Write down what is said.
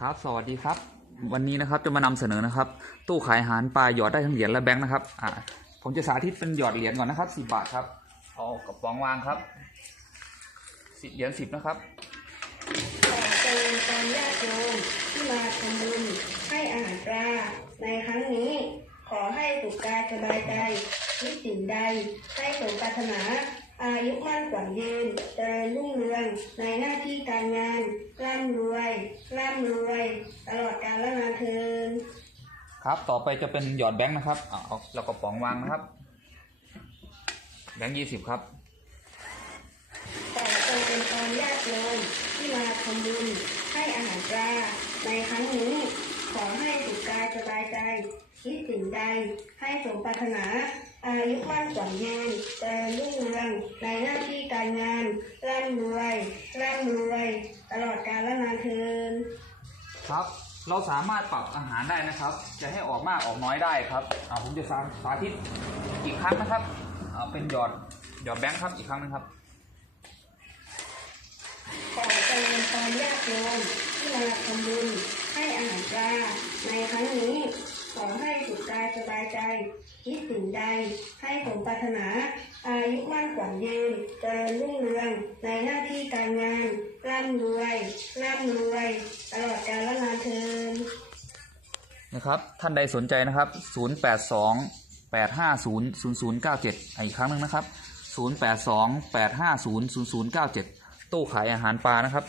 ครับสวัสดีครับ วันนี้นะครับจะมานำเสนอนะครับ ตู้ขายอาหารปลาหยอดได้ทั้งเหรียญและแบงค์นะครับอ่าผมจะสาธิตเป็นหยอดเหรียญก่อนนะครับสิบาทครับเอากระป๋องวางครับสิบเหรียญสิบนะครับขอเชิญตอนญาติโยมที่มาทำบุญให้อาหารปลาในครั้งนี้ ขอให้สุขกายสบายใจคิสิ่งใดให้สมปรารถนาอายุมั่นขวัญยืนเจริญรุ่งเรืองในหน้าที่การงานร่ำรวยร่ำรวย ตลอดกาลนานเทิน ครับ ต่อไปจะเป็นหยอดแบงค์นะครับเอาเอาเรากระป๋องวางนะครับ แบงค์ยี่สิบครับขอเชิญตอนญาติโยมที่มาทำบุญให้อาหารปลาในครั้งนี้ ขอให้สุขกายสบายใจคิดสิ่งใดให้สมปรารถนา อายุมั่นขวัญยืนเจริญรุ่งเรืองในหน้าที่การงานร่ำรวยร่ำรวย ตลอดกาลนานเทินครับ เราสามารถปรับอาหารได้นะครับ จะให้ออกมากออกน้อยได้ครับอ่าผมจะสาสาธิตอีกครั้งนะครับเอาเป็นหยอดหยอดแบงค์ครับอีกครั้งหนึงครับขอเจริญพรญาติโยมที่มาทำบุญให้อาหารปลาในครั้งนี้ขอให้สุขกายสบายใจคิดสิ่งใดให้สมปรารถนา อายุมั่นขวัญยืนเจริญรุ่งเรืองในหน้าที่การงานร่ำรวยร่ำรวยตลอด นะครับท่านใดสนใจนะครับ 082 850 0097 อีกครั้งหนึ่งนะครับ 082 850 0097 ตู้ขายอาหารปลานะครับ